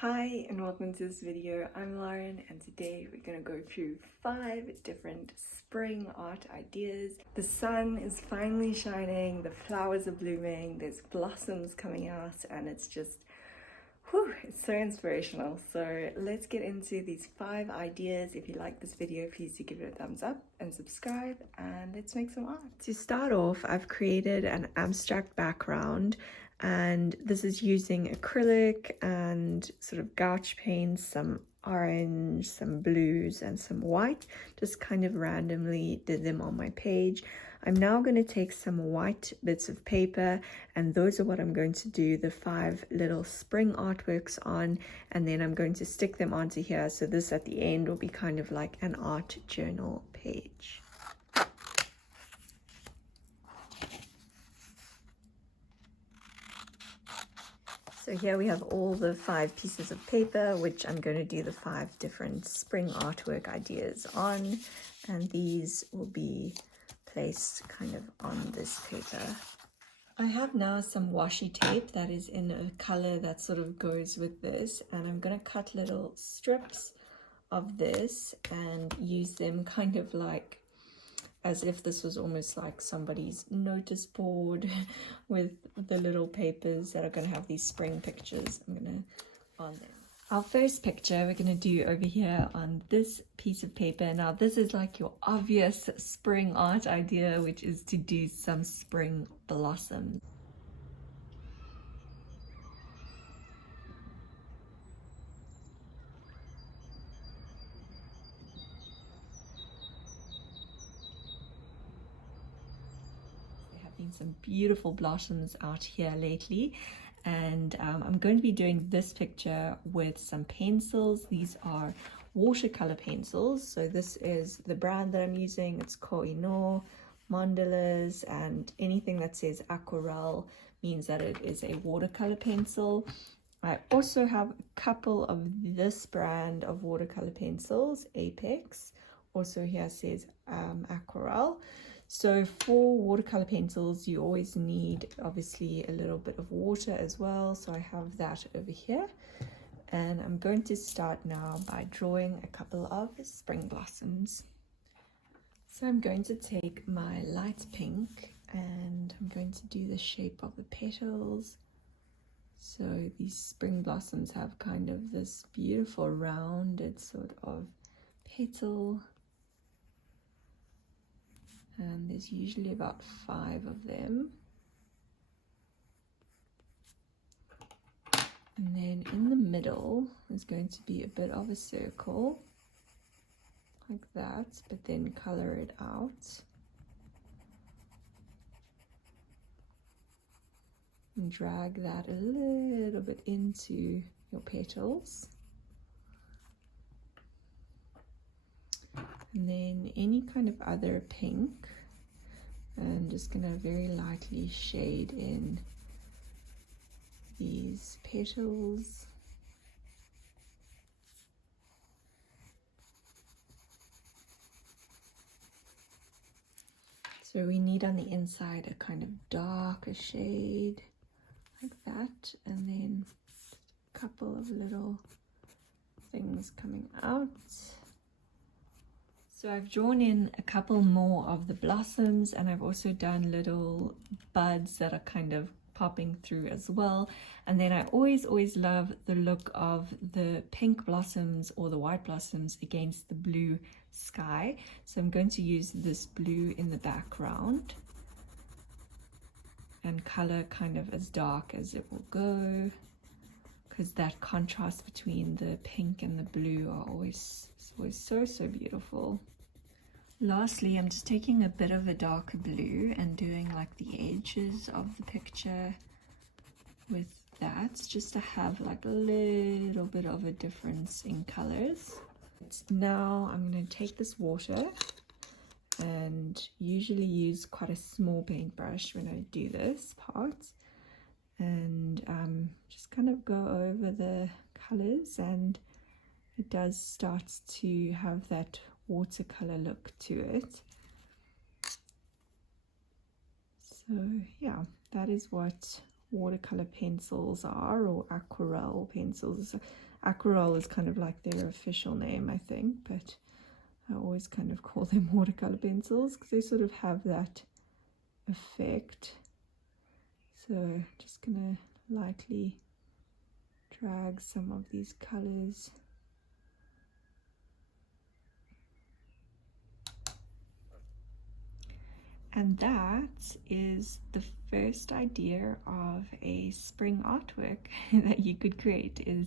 Hi and welcome to this video. I'm Lauren and today we're going to go through 5 different spring art ideas. The sun is finally shining, the flowers are blooming, there's blossoms coming out and it's just, whew, it's so inspirational. So let's get into these 5 ideas. If you like this video, please do give it a thumbs up and subscribe and let's make some art. To start off, I've created an abstract background. And this is using acrylic and sort of gouache paints, some orange, some blues and some white. Just kind of randomly did them on my page. I'm now going to take some white bits of paper and those are what I'm going to do the 5 little spring artworks on, and then I'm going to stick them onto here. So this at the end will be kind of like an art journal page. So here we have all the 5 pieces of paper, which I'm going to do the 5 different spring artwork ideas on, and these will be placed kind of on this paper. I have now some washi tape that is in a color that sort of goes with this, and I'm going to cut little strips of this and use them kind of like as if this was almost like somebody's notice board with the little papers that are going to have these spring pictures. I'm going to on them. Our first picture we're going to do over here on this piece of paper. Now this is like your obvious spring art idea, which is to do some spring blossoms. Some beautiful blossoms out here lately, and I'm going to be doing this picture with some pencils. These are watercolor pencils, so this is the brand that I'm using. It's Koh-i-Noor, Mandalas, and anything that says Aquarelle means that it is a watercolor pencil. I also have a couple of this brand of watercolor pencils, Apex. Also here says Aquarelle. So for watercolor pencils, you always need obviously a little bit of water as well. So I have that over here. And I'm going to start now by drawing a couple of spring blossoms. So I'm going to take my light pink and I'm going to do the shape of the petals. So these spring blossoms have kind of this beautiful rounded sort of petal. And there's usually about 5 of them. And then in the middle is going to be a bit of a circle, like that, but then color it out. And drag that a little bit into your petals. And then any kind of other pink, I'm just going to very lightly shade in these petals. So we need on the inside a kind of darker shade like that, and then a couple of little things coming out. So I've drawn in a couple more of the blossoms, and I've also done little buds that are kind of popping through as well. And then I always love the look of the pink blossoms or the white blossoms against the blue sky. So I'm going to use this blue in the background and color kind of as dark as it will go, because that contrast between the pink and the blue are always so beautiful. Lastly, I'm just taking a bit of a darker blue and doing like the edges of the picture with that, just to have like a little bit of a difference in colors. Now I'm going to take this water and usually use quite a small paintbrush when I do this part, and just kind of go over the colors, and it does start to have that watercolor look to it. So yeah, that is what watercolor pencils are, or Aquarelle pencils. Aquarelle is kind of like their official name, I think, but I always kind of call them watercolor pencils because they sort of have that effect. So just gonna lightly drag some of these colors. And that is the first idea of a spring artwork that you could create, is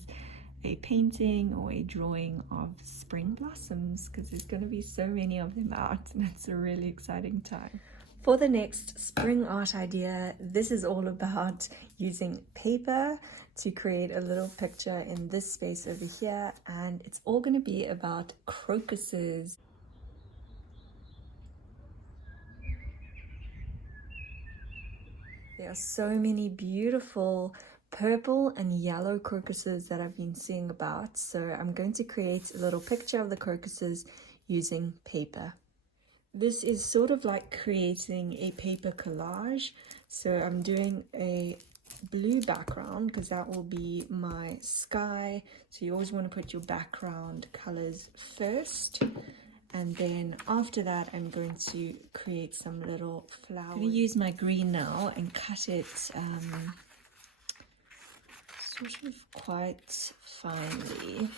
a painting or a drawing of spring blossoms, because there's going to be so many of them out and it's a really exciting time. For the next spring art idea, this is all about using paper to create a little picture in this space over here, and it's all going to be about crocuses. There are so many beautiful purple and yellow crocuses that I've been seeing about, so I'm going to create a little picture of the crocuses using paper. This is sort of like creating a paper collage, so I'm doing a blue background because that will be my sky, so you always want to put your background colors first. And then after that, I'm going to create some little flowers. I'm going to use my green now and cut it sort of quite finely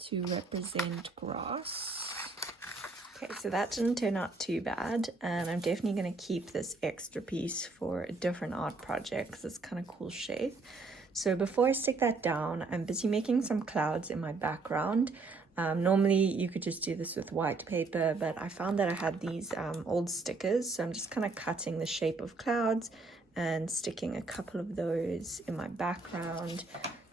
to represent grass. Okay, so that didn't turn out too bad, and I'm definitely going to keep this extra piece for a different art project because it's kind of cool shape. So before I stick that down, I'm busy making some clouds in my background. Normally you could just do this with white paper, but I found that I had these old stickers, so I'm just kind of cutting the shape of clouds and sticking a couple of those in my background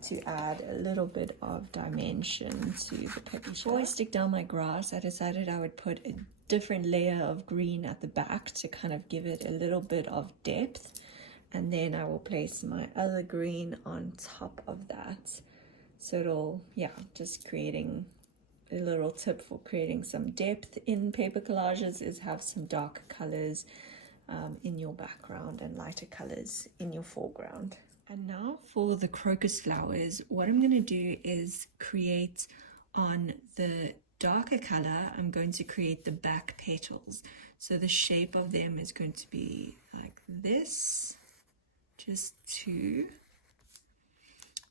to add a little bit of dimension to the picture. Before I stick down my grass, I decided I would put a different layer of green at the back to kind of give it a little bit of depth, and then I will place my other green on top of that. So it'll, yeah, just creating a little tip for creating some depth in paper collages is have some darker colors in your background and lighter colors in your foreground. And now for the crocus flowers, what I'm going to do is create on the darker color, I'm going to create the back petals. So the shape of them is going to be like this, just two.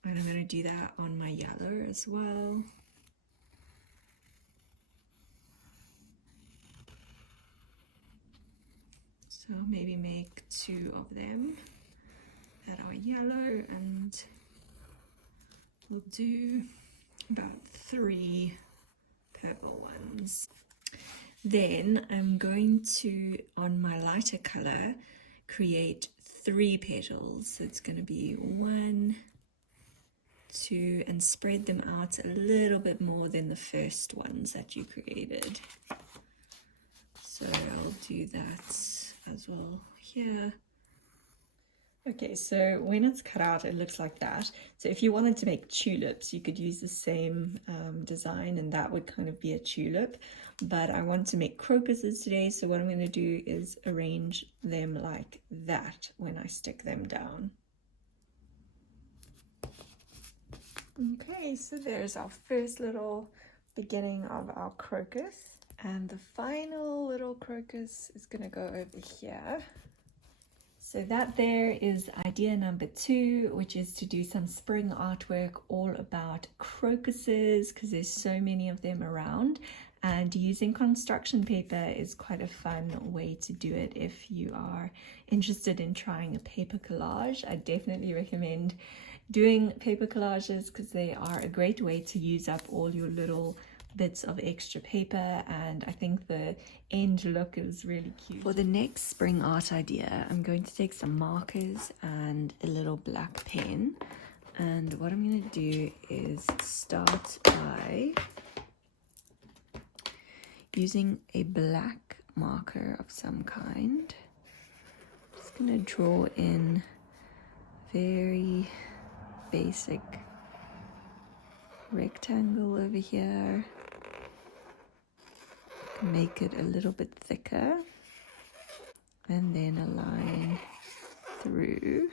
And I'm going to do that on my yellow as well. So maybe make two of them that are yellow, and we'll do about 3 purple ones. Then I'm going to, on my lighter color, create 3 petals. So it's going to be 1, 2, and spread them out a little bit more than the first ones that you created. So I'll do that as well here. Okay, so when it's cut out, it looks like that. So if you wanted to make tulips, you could use the same design, and that would kind of be a tulip. But I want to make crocuses today, so what I'm going to do is arrange them like that when I stick them down. Okay, so there's our first little beginning of our crocus. And the final little crocus is going to go over here. So that there is idea number 2, which is to do some spring artwork all about crocuses, because there's so many of them around. And using construction paper is quite a fun way to do it if you are interested in trying a paper collage. I definitely recommend doing paper collages because they are a great way to use up all your little bits of extra paper, and I think the end look is really cute. For the next spring art idea, I'm going to take some markers and a little black pen, and what I'm going to do is start by using a black marker of some kind. Just going to draw in very basic rectangle over here. Make it a little bit thicker, and then a line through,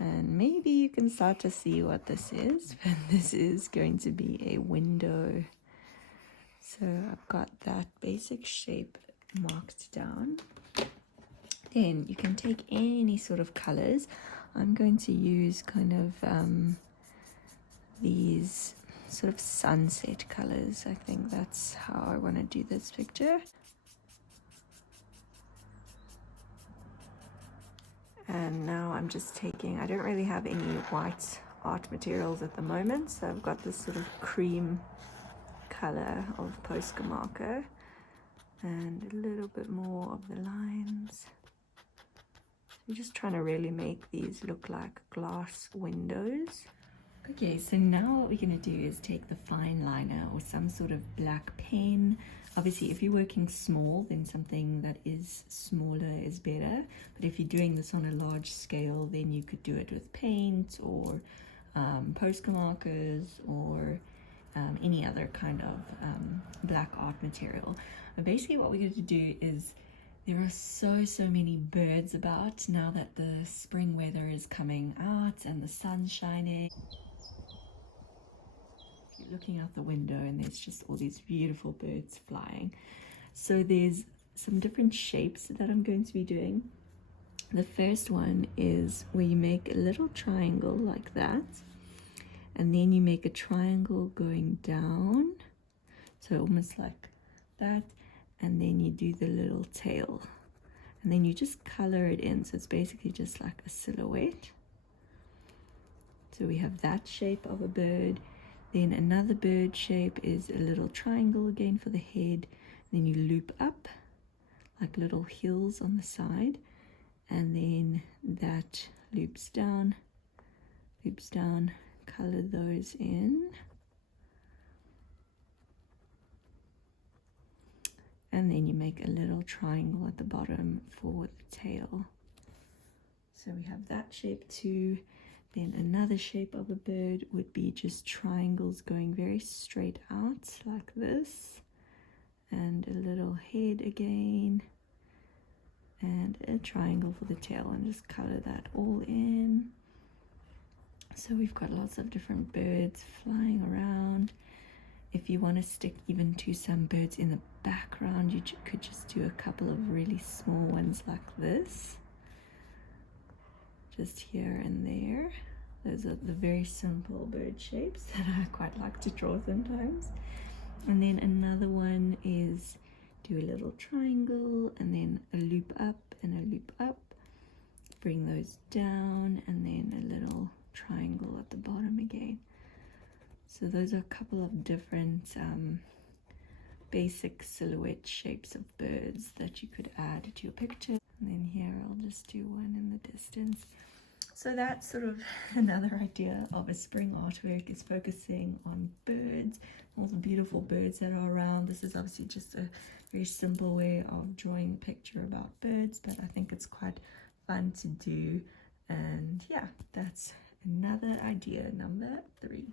and maybe you can start to see what this is, but this is going to be a window. So I've got that basic shape marked down. Then you can take any sort of colors. I'm going to use kind of these sort of sunset colors. I think that's how I want to do this picture. And now I'm just taking, I don't really have any white art materials at the moment, so I've got this sort of cream color of Posca marker and a little bit more of the lines. I'm just trying to really make these look like glass windows. Okay, so now what we're going to do is take the fine liner or some sort of black pen. Obviously, if you're working small, then something that is smaller is better. But if you're doing this on a large scale, then you could do it with paint or Posca markers or any other kind of black art material. But basically what we're going to do is, there are so many birds about now that the spring weather is coming out and the sun's shining. You're looking out the window and there's just all these beautiful birds flying. So there's some different shapes that I'm going to be doing. The first one is where you make a little triangle like that, and then you make a triangle going down, so almost like that, and then you do the little tail, and then you just color it in, so it's basically just like a silhouette. So we have that shape of a bird. Then another bird shape is a little triangle again for the head. Then you loop up like little hills on the side, and then that loops down, color those in. And then you make a little triangle at the bottom for the tail. So we have that shape too. Then another shape of a bird would be just triangles going very straight out like this. And a little head again. And a triangle for the tail, and just color that all in. So we've got lots of different birds flying around. If you want to stick even to some birds in the background, you could just do a couple of really small ones like this. Just here and there. Those are the very simple bird shapes that I quite like to draw sometimes. And then another one is do a little triangle and then a loop up and a loop up. Bring those down and then a little triangle at the bottom again. So those are a couple of different basic silhouette shapes of birds that you could add to your picture. And then here I'll just do one in the distance. So that's sort of another idea of a spring artwork, is focusing on birds, all the beautiful birds that are around. This is obviously just a very simple way of drawing a picture about birds, but I think it's quite fun to do. And yeah, that's another idea, number 3.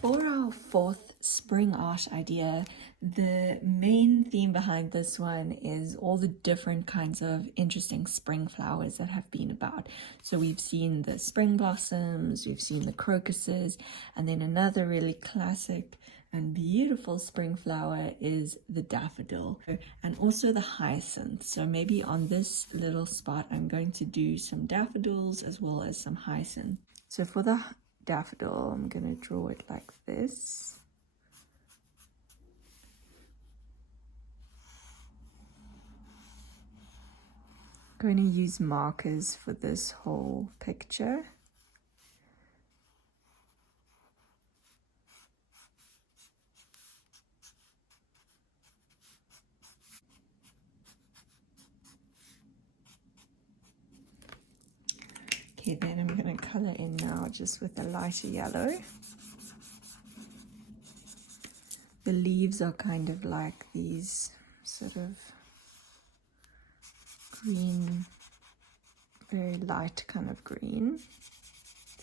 For our 4th spring art idea, the main theme behind this one is all the different kinds of interesting spring flowers that have been about. So we've seen the spring blossoms, we've seen the crocuses, and then another really classic and beautiful spring flower is the daffodil, and also the hyacinth. So maybe on this little spot I'm going to do some daffodils as well as some hyacinth. So for the daffodil, I'm going to draw it like this. I'm going to use markers for this whole picture. Okay, then I'm going to color in now just with a lighter yellow. The leaves are kind of like these sort of green, very light kind of green.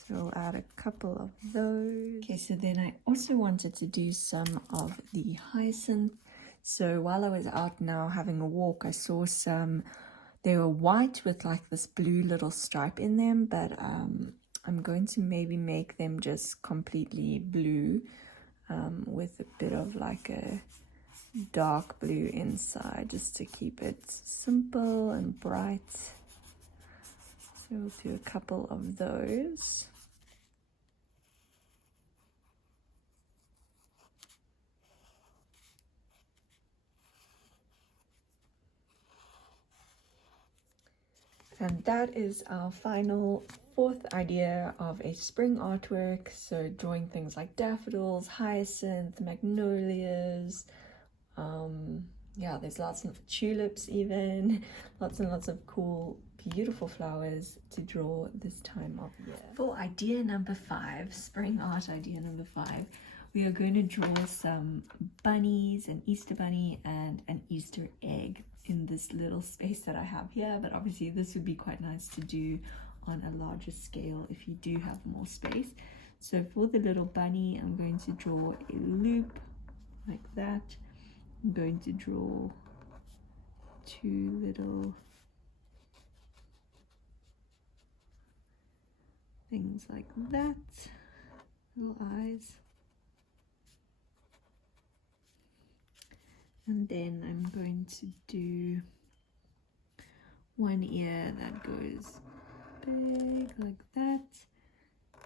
So we'll add a couple of those. Okay, so then I also wanted to do some of the hyacinth. So while I was out now having a walk, I saw some, they were white with like this blue little stripe in them, but I'm going to maybe make them just completely blue with a bit of like a dark blue inside, just to keep it simple and bright. So we'll do a couple of those. And that is our final fourth idea of a spring artwork. So drawing things like daffodils, hyacinth, magnolias, yeah, there's lots of tulips even, lots and lots of cool, beautiful flowers to draw this time of year. For idea number 5, spring art idea number 5, we are going to draw some bunnies, an Easter bunny and an Easter egg in this little space that I have here, but obviously this would be quite nice to do on a larger scale if you do have more space. So for the little bunny, I'm going to draw a loop like that. I'm going to draw 2 little things like that, little eyes. And then I'm going to do one ear that goes big like that.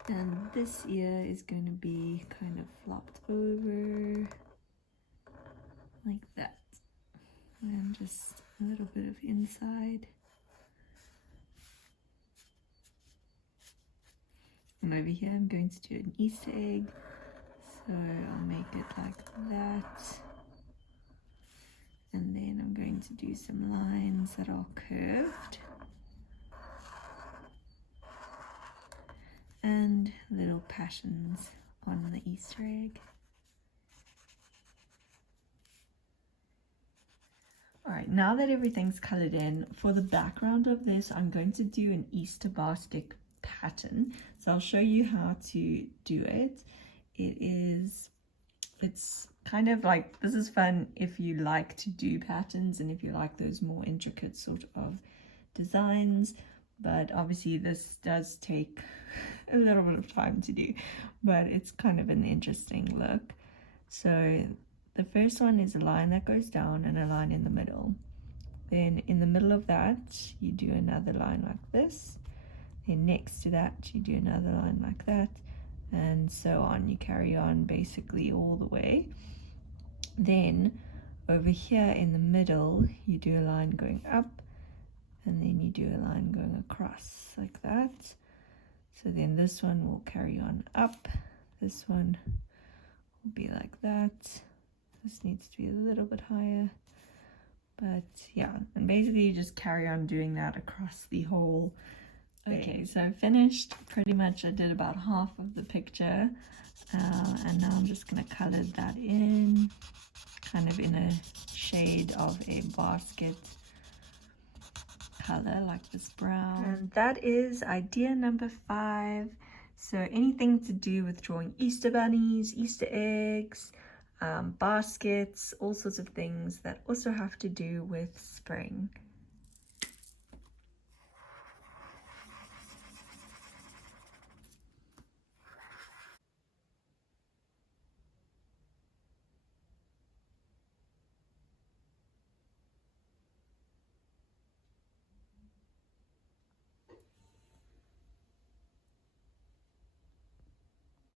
And this ear is going to be kind of flopped over like that. And just a little bit of inside. And over here I'm going to do an Easter egg. So I'll make it like that. And then I'm going to do some lines that are curved. And little passions on the Easter egg. Alright, now that everything's colored in, for the background of this, I'm going to do an Easter basket pattern. So I'll show you how to do it. It's kind of like, this is fun if you like to do patterns and if you like those more intricate sort of designs, but obviously this does take a little bit of time to do, but it's kind of an interesting look. So the first one is a line that goes down and a line in the middle. Then in the middle of that you do another line like this, then next to that you do another line like that, and so on. You carry on basically all the way. Then over here in the middle you do a line going up, and then you do a line going across like that. So then this one will carry on up, this one will be like that, this needs to be a little bit higher, but yeah, and basically you just carry on doing that across the whole. Okay, so I finished pretty much, I did about half of the picture, and now I'm just going to color that in, kind of in a shade of a basket color like this brown. And that is idea number 5. So anything to do with drawing Easter bunnies, Easter eggs, baskets, all sorts of things that also have to do with spring.